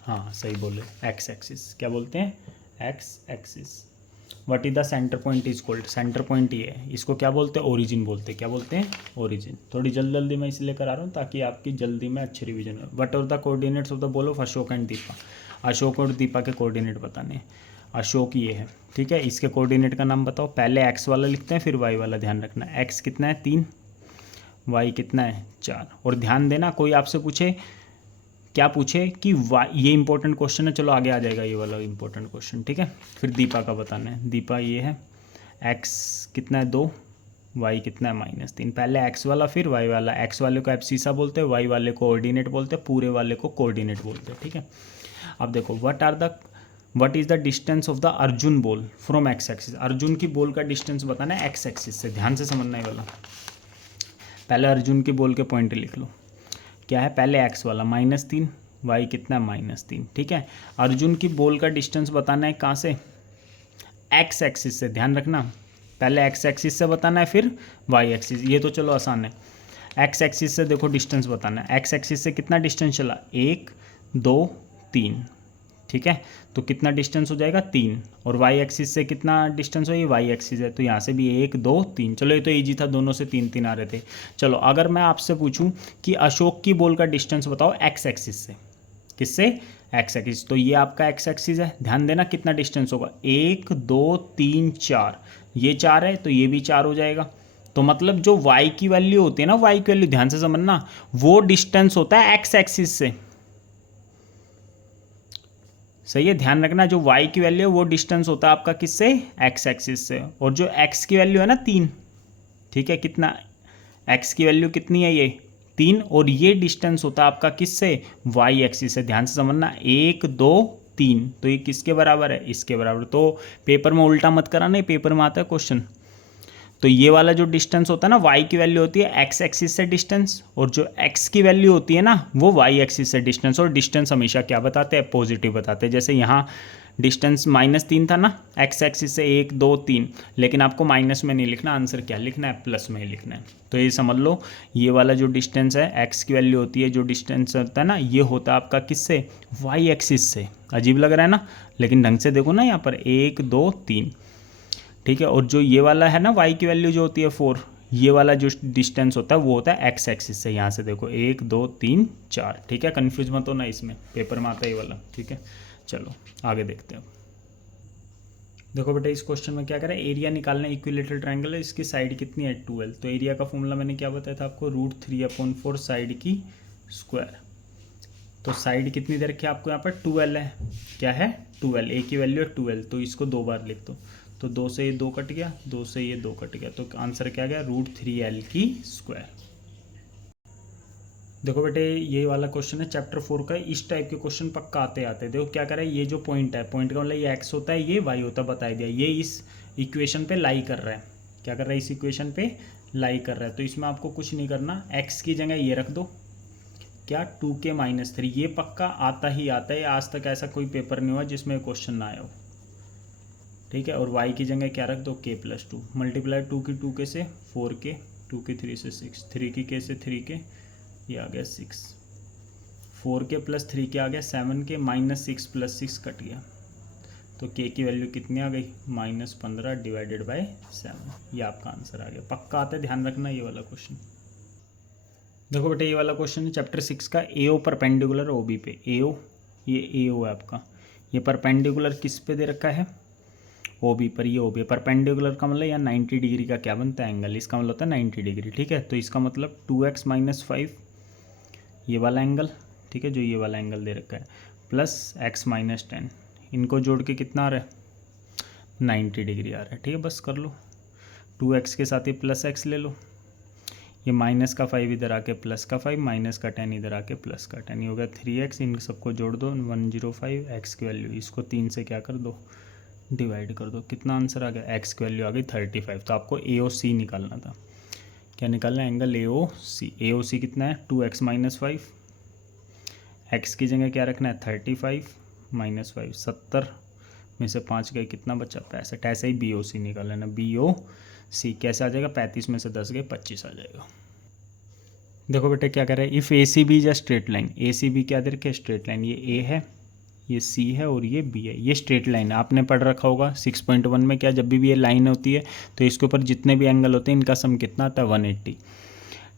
हाँ सही बोले, एक्स एक्सिस। क्या बोलते हैं x axis. What is the centre point is called, centre point ये है, इसको क्या बोलते हैं ओरिजिन बोलते हैं। क्या बोलते हैं ओरिजिन। थोड़ी जल्दी मैं इसलिए करा रहा हूँ ताकि आपकी जल्दी में अच्छी रिवीजन हो। What are the coordinates of the ball of Ashok and Deepa, Ashok और दीपा के कोऑर्डिनेट बताने हैं। अशोक ये है, ठीक है, इसके कोऑर्डिनेट का नाम बताओ। पहले एक्स वाला लिखते हैं फिर वाई वाला, ध्यान रखना। एक्स कितना है 3, वाई कितना है 4। और ध्यान देना कोई आपसे पूछे, क्या पूछे कि वाई, ये इंपॉर्टेंट क्वेश्चन है, चलो आगे आ जाएगा ये वाला इंपॉर्टेंट क्वेश्चन। ठीक है, फिर दीपा का बताना है। दीपा ये है, एक्स कितना है 2, वाई कितना है -3। पहले एक्स वाला फिर वाई वाला। एक्स वाले को एब्सीसा बोलते हैं, वाई वाले को ऑर्डिनेट बोलते हैं, पूरे वाले को कोऑर्डिनेट बोलते हैं। ठीक है, अब देखो what is the distance of the Arjun ball from x axis. Arjun की बॉल का डिस्टेंस बताना है एक्स एक्सिस से, ध्यान से समझना है वाला। पहले अर्जुन की बॉल के पॉइंट लिख लो। क्या है, पहले एक्स वाला -3, वाई कितना -3। ठीक है, अर्जुन की बॉल का डिस्टेंस बताना है कहाँ से, एक्स एक्सिस से, ध्यान रखना। पहले एक्स एक्सिस से बताना है फिर वाई एक्सिस, ये तो चलो आसान है। एक्स एक्सिस से देखो डिस्टेंस बताना है, एक्स एक्सिस से कितना डिस्टेंस चला, 1 2 3। ठीक है, तो कितना डिस्टेंस हो जाएगा 3। और वाई एक्सिस से कितना डिस्टेंस हो, ये वाई एक्सिस है तो यहाँ से भी 1 2 3। चलो ये तो ईजी था, दोनों से 3 3 आ रहे थे। चलो अगर मैं आपसे पूछूं कि अशोक की बॉल का डिस्टेंस बताओ एक्स एक्सिस से, किससे, एक्स एक्सिस, तो ये आपका एक्स एक्सिस है। ध्यान देना कितना डिस्टेंस होगा, 1 2 3 4, ये 4 है तो ये भी 4 हो जाएगा। तो मतलब जो y की वैल्यू होती है ना, y की वैल्यू ध्यान से समझना, वो डिस्टेंस होता है एक्स एक्सिस से। सही है, ध्यान रखना, जो y की वैल्यू है वो डिस्टेंस होता है आपका किससे, एक्स एक्सिस से। और जो x की वैल्यू है ना 3, ठीक है, कितना x की वैल्यू कितनी है, ये 3, और ये डिस्टेंस होता है आपका किससे, y एक्सिस से। ध्यान से समझना, 1 2 3, तो ये किसके बराबर है, इसके बराबर। तो पेपर में उल्टा मत कराना, पेपर में आता है क्वेश्चन। तो ये वाला जो डिस्टेंस होता है ना, y की वैल्यू होती है x एक्सिस से डिस्टेंस, और जो x की वैल्यू होती है ना वो y एक्सिस से डिस्टेंस। और डिस्टेंस हमेशा क्या बताते हैं, पॉजिटिव बताते हैं। जैसे यहाँ डिस्टेंस -3 था ना एक्स एक्सिस से, 1 2 3, लेकिन आपको माइनस में नहीं लिखना, आंसर क्या लिखना है, प्लस में ही लिखना है। तो ये समझ लो, ये वाला जो डिस्टेंस है एक्स की वैल्यू होती है, जो डिस्टेंस होता है ना ये होता है आपका किससे, वाई एक्सिस से। अजीब लग रहा है ना, लेकिन ढंग से देखो ना, यहाँ पर 1 2 3, ठीक है। और जो ये वाला है ना वाई की वैल्यू जो होती है 4, ये वाला जो डिस्टेंस होता है वो होता है एक्स एक्सिस से। यहाँ से देखो 1 2 3 4, ठीक है। कन्फ्यूज मत होना, इसमें पेपर में आता है ये वाला, ठीक है। चलो आगे देखते हैं। देखो बेटा इस क्वेश्चन में क्या करें, एरिया निकालना, इक्विलेटरल ट्रायंगल है, इसकी साइड कितनी है 12। तो एरिया का फॉर्मूला मैंने क्या बताया था आपको, √3/4 साइड की स्क्वायर। तो साइड कितनी दे रखी है आपको यहाँ पर, 12 है। क्या है 12, ए की वैल्यू है 12, तो इसको 2 बार लिख दो। तो 2 से ये 2 कट गया, 2 से ये 2 कट गया, तो आंसर क्या गया, √3l की स्क्वायर। देखो बेटे ये वाला क्वेश्चन है चैप्टर 4 का, इस टाइप के क्वेश्चन पक्का आते आते। देखो क्या कर रहा है, ये जो पॉइंट है, पॉइंट का मतलब ये एक्स होता है, ये वाई होता है, बता दिया। ये इस इक्वेशन पे लाई कर रहा है, क्या कर रहा है, इस इक्वेशन पे लाई कर रहा है। तो इसमें आपको कुछ नहीं करना, एक्स की जगह ये रख दो, क्या 2k-3, ये पक्का आता ही आता है, आज तक ऐसा कोई पेपर नहीं हुआ जिसमें क्वेश्चन ना आया हो, ठीक है। और y की जगह क्या रख दो, k+2, मल्टीप्लाई 2 की 2k से 4k, 2 की 3 से 6, 3 की k से 3k, ये आ गया 6, 4k + 3k आ गया 7k, -6 + 6 कट गया, तो k की वैल्यू कितनी आ गई, -15 / 7। ये आपका आंसर आ गया, पक्का आता है, ध्यान रखना ये वाला क्वेश्चन। देखो बेटे ये वाला क्वेश्चन है चैप्टर 6 का, AO परपेंडिकुलर OB पे, AO ये AO है आपका, ये परपेंडिकुलर किस पे दे रखा है, OB पर। ये OB परपेंडिकुलर का मतलब या 90 डिग्री का क्या बनता है, एंगल, इसका मतलब होता है 90 डिग्री, ठीक है। तो इसका मतलब 2x - 5 ये वाला एंगल, ठीक है, जो ये वाला एंगल दे रखा है, प्लस x - 10, इनको जोड़ के कितना आ रहा है, 90 डिग्री आ रहा है, ठीक है। बस कर लो, 2x के साथ ही प्लस x ले लो, ये माइनस का 5 इधर आके प्लस का 5, माइनस का 10 इधर आके प्लस का 10, ये हो गया 3x, इन सबको जोड़ दो 105, x की वैल्यू इसको 3 से क्या कर दो, डिवाइड कर दो, कितना आंसर आ गया, x की वैल्यू आ गई 35। तो आपको AOC निकालना था, क्या निकालना है, एंगल AOC। AOC कितना है, 2x - 5, x की जगह क्या रखना है 35 - 5, 70 में से 5 गए, कितना बचा 65। ऐसे ही BOC निकाल लेना, BOC कैसे आ जाएगा, 35 में से 10 गए 25 आ जाएगा। देखो बेटे क्या कर रहा है, if ACB is a straight line, ACB क्या दे रखे, स्ट्रेट लाइन, ये A है, ये C है और ये B है, ये स्ट्रेट लाइन है, आपने पढ़ रखा होगा 6.1 में, क्या जब भी ये लाइन होती है तो इसके ऊपर जितने भी एंगल होते हैं इनका सम कितना आता है 180,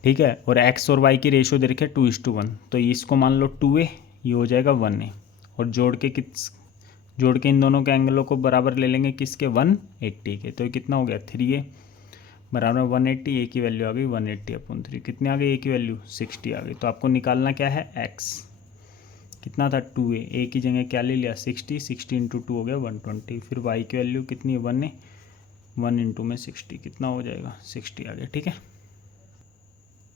ठीक है। और x और y की रेशियो दे रखे 2:1, तो इसको मान लो 2a, ये हो जाएगा 1a, और जोड़ के इन दोनों के एंगलों को बराबर ले लेंगे किसके, 180 के, तो ये कितना हो गया 3a बराबर 180, ए की वैल्यू आ गई 180/3, कितनी आ गई ए की वैल्यू 60 आ गई। तो आपको निकालना क्या है, x कितना था 2a, ए की जगह क्या ले लिया 60, 60 × 2 हो गया 120, फिर y की वैल्यू कितनी है 1a, 1 × में 60 कितना हो जाएगा 60 आ गया, ठीक है।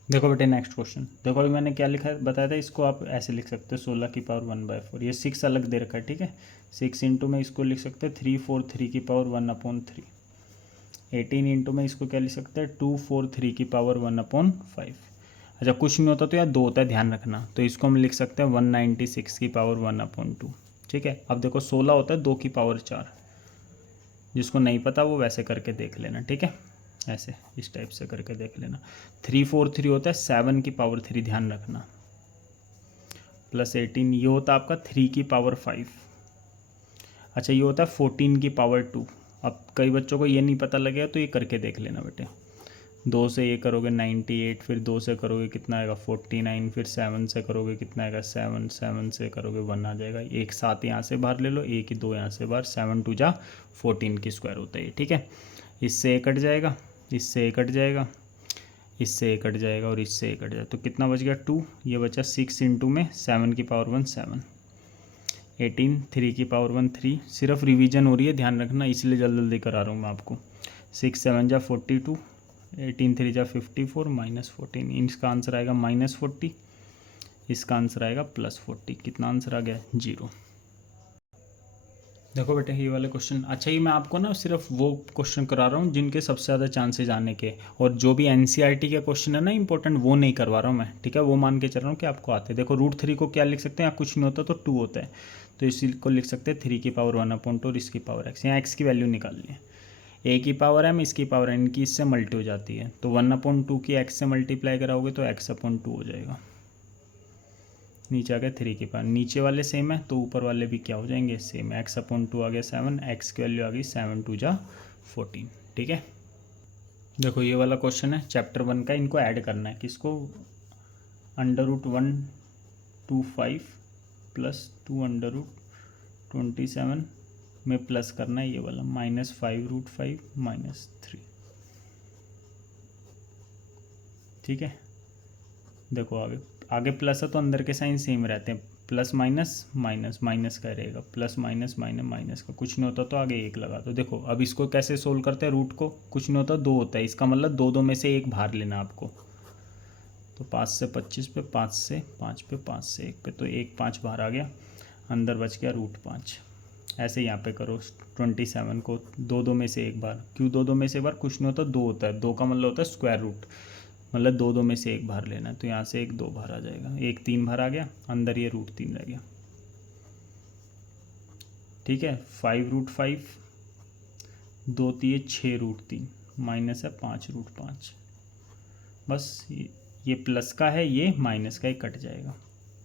देखो बेटे नेक्स्ट क्वेश्चन, देखो अभी मैंने क्या लिखा है बताया था, इसको आप ऐसे लिख सकते हो 16 की पावर 1/4, ये 6 अलग दे रखा है, ठीक है। 6 × में इसको लिख सकते हैं 343 की पावर 1/3, 18 × में इसको क्या लिख सकते हैं 243 की पावर 1/5। अच्छा कुछ नहीं होता तो यार 2 होता है, ध्यान रखना, तो इसको हम लिख सकते हैं 196 की पावर 1/2, ठीक है। अब देखो 16 होता है 2 की पावर 4, जिसको नहीं पता वो वैसे करके देख लेना, ठीक है, ऐसे इस टाइप से करके देख लेना। 343 होता है 7 की पावर 3, ध्यान रखना, प्लस 18, ये होता है आपका 3 की पावर 5। अच्छा ये होता है 14 की पावर 2। अब कई बच्चों को ये नहीं पता लगेगा तो ये करके देख लेना बेटे, 2 से ये करोगे 98, फिर 2 से करोगे कितना आएगा 49, फिर 7 से करोगे कितना आएगा 7, 7 से करोगे 1 आ जाएगा, एक साथ यहाँ से बाहर ले लो, एक ही 2 यहाँ से बाहर, 7 2 जा 14 की स्क्वायर होता है ये, ठीक है। इससे कट जाएगा, इससे कट जाएगा, इससे कट जाएगा और इससे कट जाएगा, तो कितना बच गया 2, ये बचा 6 × में 7 की पावर 1 7, 18 3 की पावर 1 3, सिर्फ रिवीजन हो रही है ध्यान रखना, इसलिए जल्दी जल्दी करा रहा हूँ मैं आपको। 6 7 जा 42, 18 3 जा 54, -14, इसका आंसर आएगा -40, इसका आंसर आएगा +40, कितना आंसर आ गया 0। देखो बेटे ये वाले क्वेश्चन, अच्छा ये मैं आपको ना सिर्फ वो क्वेश्चन करा रहा हूँ जिनके सबसे ज़्यादा चांसेज आने के, और जो भी NCERT के क्वेश्चन है ना इंपॉर्टेंट, वो नहीं करवा रहा हूँ मैं, ठीक है, वो मान के चल रहा हूँ कि आपको आते हैं। देखो √3 को क्या लिख सकते हैं, या कुछ नहीं होता तो 2 होता है, तो इसी को लिख सकते हैं 3 की पावर 1/2 और इसकी पावर x। यहाँ x की वैल्यू निकालनी है, a की पावर m, इसकी पावर n की इससे मल्टी हो जाती है, तो 1/2 की x से मल्टीप्लाई कराओगे तो x/2 हो जाएगा। नीचे आ गया 3 की पावर, नीचे वाले सेम है तो ऊपर वाले भी क्या हो जाएंगे, सेम है। x/2 आ गया 7, x की वैल्यू आ गई 7 2 जा 14। ठीक है, देखो ये वाला क्वेश्चन है चैप्टर 1 का, इनको ऐड करना है किसको, √125 प्लस 2√27 में प्लस करना है ये वाला -5√5 -3। ठीक है, देखो आगे आगे प्लस है तो अंदर के साइन सेम रहते हैं, प्लस माइनस माइनस माइनस का रहेगा, प्लस माइनस माइनस माइनस का, कुछ नहीं होता तो आगे 1 लगा दो। देखो अब इसको कैसे सोल्व करते हैं, रूट को कुछ नहीं होता 2 होता है, इसका मतलब 2 2 में से 1 बाहर लेना आपको, तो 5 से 25 पे, 5 से 5 पे, 5 से 1 पे, तो 1 5 बाहर आ गया, अंदर बच गया √5। ऐसे यहाँ पे करो 27 को 2 2 में से 1 बार, क्यों 2 2 में से 1 बार, कुछ नहीं होता 2 होता है, 2 का मतलब होता है स्क्वायर रूट, मतलब 2 2 में से 1 बाहर लेना है, तो यहाँ से 1 2 बाहर आ जाएगा, 1 3 बाहर आ गया, अंदर ये √3 रह गया। ठीक है, 5√5 2 3 6√3 माइनस है 5√5, बस ये प्लस का है, ये माइनस का, ही कट जाएगा।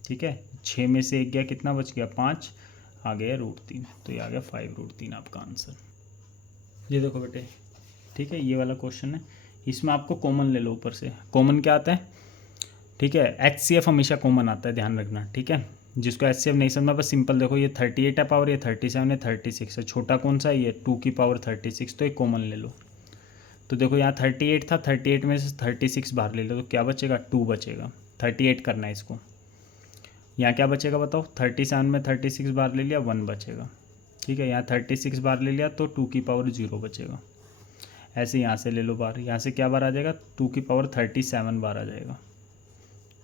ठीक है, 6 में से 1 गया, कितना बच गया 5, आ गया √3, तो ये आ गया 5√3 आपका आंसर। ये देखो बेटे, ठीक है, ये वाला क्वेश्चन है, इसमें आपको कॉमन ले लो, ऊपर से कॉमन क्या आता है, ठीक है, HCF हमेशा कॉमन आता है, ध्यान रखना। ठीक है, जिसको HCF नहीं समझना बस सिंपल देखो, ये 38 है पावर, ये 37 है, 36 है, छोटा कौन सा है, ये 2 की पावर 36, तो ये कॉमन ले लो। तो देखो यहाँ 38 था, 38 में से 36 बाहर ले लो तो क्या बचेगा, 2 बचेगा। 38 करना है इसको, यहाँ क्या बचेगा बताओ, 37 में 36 बाहर ले लिया, 1 बचेगा। ठीक है, यहाँ 36 बाहर ले लिया तो 2 की पावर 0 बचेगा। ऐसे यहाँ से ले लो बाहर, यहाँ से क्या बार आ जाएगा, 2 की पावर 37 बार आ जाएगा,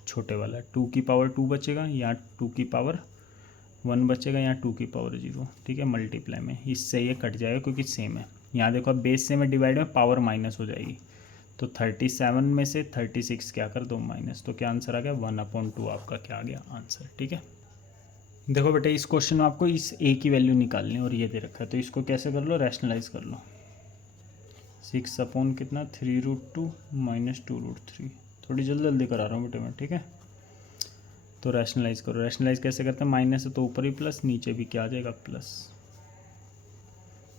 छोटे वाला 2 की पावर 2 बचेगा, यहाँ 2 की पावर 1 बचेगा, यहाँ 2 की पावर 0। ठीक है, मल्टीप्लाई में इससे ये कट जाएगा क्योंकि सेम है। यहाँ देखो अब बेस से में डिवाइड में पावर माइनस हो जाएगी, तो 37 में से 36 क्या कर दो माइनस, तो क्या आंसर आ गया 1/2 आपका क्या आ गया आंसर। ठीक है, देखो बेटे इस क्वेश्चन में आपको इस a की वैल्यू निकालनी है और ये दे रखा है, तो इसको कैसे कर लो, रैशनलाइज कर लो। 6 कितना 3√2 -2√3, थोड़ी जल्दी जल्दी करा रहा हूँ बेटे मैं। ठीक है, तो रैशनलाइज करो, रैशनलाइज कैसे करते हैं, माइनस है तो ऊपर ही प्लस, नीचे भी क्या आ जाएगा प्लस।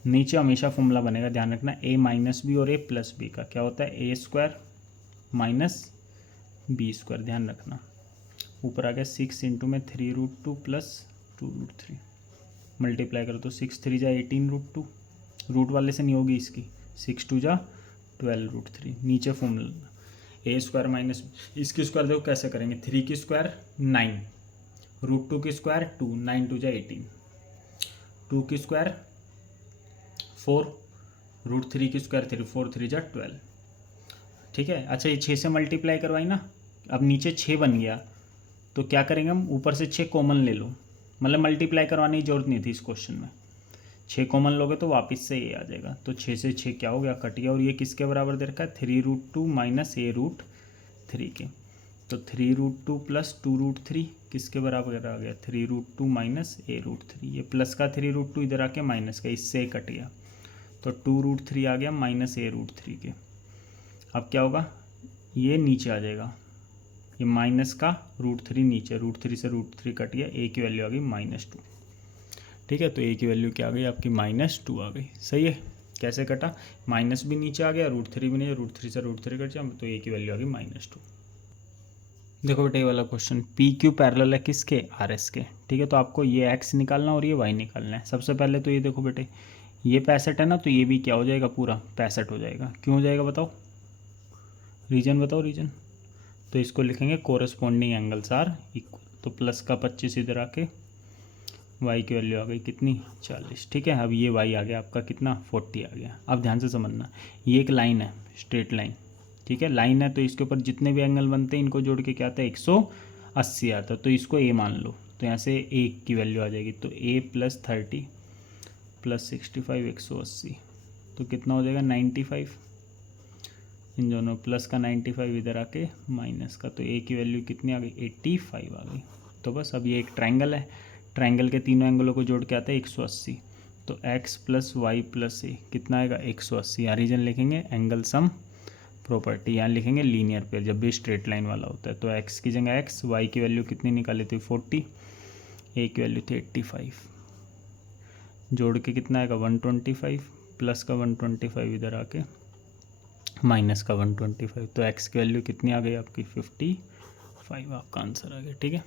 नीचे हमेशा फॉर्मूला बनेगा, ध्यान रखना, a माइनस बी और a प्लस बी का क्या होता है, a² माइनस b², ध्यान रखना। ऊपर आ गया 6 इंटू में 3√2 प्लस 2√3, मल्टीप्लाई करो तो 6 3 जा 18√2, रूट वाले से नहीं होगी इसकी, 6 2 जा 12√3, नीचे फॉर्मूला a² माइनस इसकी स्क्वायर देखो कैसे करेंगे, 3 की स्क्वायर 9, √2 की स्क्वायर 2, 9 2 जा 18, 2 की स्क्वायर 4, √3 की स्क्वायर 3, 4 3 जा 12। ठीक है, अच्छा ये 6 से मल्टीप्लाई करवाई ना, अब नीचे 6 बन गया, तो क्या करेंगे हम, ऊपर से 6 कॉमन ले लो, मतलब मल्टीप्लाई करवाने की जरूरत नहीं थी इस क्वेश्चन में, 6 कॉमन लोगे तो वापस से ये आ जाएगा, तो 6 से 6 क्या हो गया, कट गया, और ये किसके बराबर दे रखा है, 3√2 माइनस a√3 के, तो 3√2 प्लस 2√3 किसके बराबर आ गया, 3√2 माइनस a√3, ये प्लस का 3√2 इधर आके माइनस का, इससे कट गया, तो 2√3 आ गया माइनस a√3 के। अब क्या होगा, ये नीचे आ जाएगा, ये माइनस का √3 नीचे, √3 से √3 कट गया, a की वैल्यू आ गई -2। ठीक है, तो a की वैल्यू क्या आ गई आपकी -2 आ गई। सही है, कैसे कटा, माइनस भी नीचे आ गया, √3 भी नहीं, √3 से √3 कट जाए, तो a की वैल्यू आ गई -2। देखो बेटे ये वाला क्वेश्चन, PQ पैरेलल है किसके, RS के। ठीक है, तो आपको ये x निकालना और ये y निकालना है। सबसे पहले तो ये देखो बेटे, ये 65 है ना, तो ये भी क्या हो जाएगा, पूरा 65 हो जाएगा। क्यों हो जाएगा बताओ, रीजन बताओ, रीजन। तो इसको लिखेंगे कोरस्पॉन्डिंग एंगल्स आर इक्वल, तो प्लस का 25 इधर आके y की वैल्यू आ गई कितनी 40। ठीक है, अब ये y आ गया आपका कितना 40 आ गया। अब ध्यान से समझना, ये एक लाइन है, स्ट्रेट लाइन। ठीक है, लाइन है तो इसके ऊपर जितने भी एंगल बनते हैं इनको जोड़ के क्या आता है 180 आता है, तो इसको a मान लो, तो यहाँ से a की वैल्यू आ जाएगी, तो a + 30 + 65 180, तो कितना हो जाएगा 95, इन दोनों प्लस का 95 इधर आके माइनस का, तो a की वैल्यू कितनी आ गई 85 आ गई। तो बस अब ये एक ट्रायंगल है, ट्रायंगल के तीनों एंगलों को जोड़ के आता है 180, तो x प्लस वाई प्लस ए कितना आएगा 180। यहाँ रीजन लिखेंगे एंगल सम प्रॉपर्टी, यहाँ लिखेंगे लीनियर पेयर जब भी स्ट्रेट लाइन वाला होता है। तो x की जगह x, y की वैल्यू कितनी निकाली थी 40, a की वैल्यू थी 85, जोड़ के कितना आएगा 125, प्लस का 125 इधर आके माइनस का 125, तो x की वैल्यू कितनी आ गई आपकी 55, आपका आंसर आ गया। ठीक है,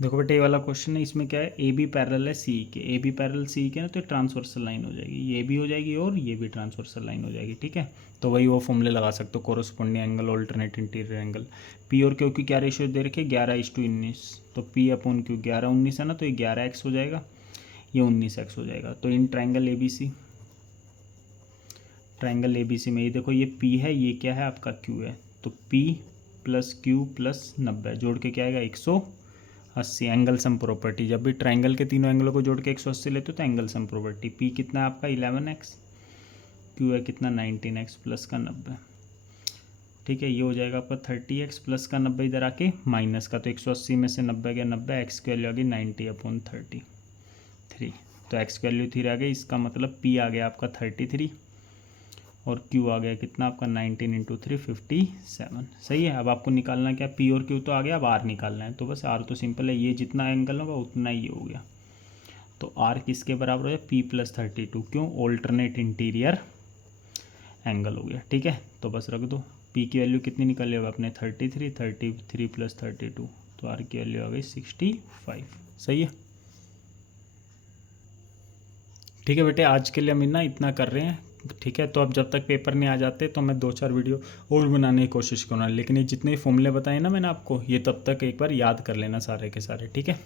देखो बेटे ये वाला क्वेश्चन है, इसमें क्या है ए बी पैरेलल है सी के, ए बी पैरेलल सी के ना तो ट्रांसवर्सल लाइन हो जाएगी, ये भी हो जाएगी और ये भी ट्रांसवर्सल लाइन हो जाएगी। ठीक है, तो वही वो फॉर्मूले लगा सकते हो, corresponding angle, alternate interior angle. P और क्यू की क्या रेशियो दे रखे 11:19, तो पी अपॉन क्यू 11:19 है ना, तो ये 11x हो जाएगा, ये 19x हो जाएगा। तो in triangle A B C, triangle A B C में ये देखो ये p है, ये क्या है आपका q है, तो p प्लस क्यू प्लस 90 जोड़ के क्या आएगा 180। एंगल सम प्रॉपर्टी, जब भी ट्रायंगल के तीनों एंगलों को जोड़ के 180 लेते हो तो एंगल सम प्रॉपर्टी, p कितना है आपका 11x, q है कितना 19x प्लस का 90। ठीक है, ये हो जाएगा आपका 30x प्लस का 90 इधर आके माइनस का, तो 180 में से 90 गया 90, x की वैल्यू आ गई 90/33, तो x की वैल्यू 3 आ गई, इसका मतलब p आ गया आपका 33 और q आ गया कितना आपका 19 × 3 57। सही है, अब आपको निकालना क्या, p और q तो आ गया, अब r निकालना है। तो बस r तो सिंपल है, ये जितना एंगल होगा उतना ही हो गया, तो r किसके बराबर हो गया p + 32, क्यों ऑल्टरनेट इंटीरियर एंगल हो गया। ठीक है, तो बस रख दो, p की वैल्यू कितनी निकाली होगा अपने 33 + 32, तो r की वैल्यू आ गई 65। सही है, ठीक है बेटे, आज के लिए हम इतना कर रहे हैं। ठीक है, तो अब जब तक पेपर नहीं आ जाते तो मैं 2-4 वीडियो और बनाने की कोशिश करूँगा, लेकिन ये जितने फॉर्मूले बताए ना मैंने आपको, ये तब तक एक बार याद कर लेना सारे के सारे। ठीक है,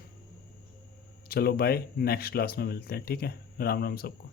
चलो बाय, नेक्स्ट क्लास में मिलते हैं। ठीक है, राम राम सबको।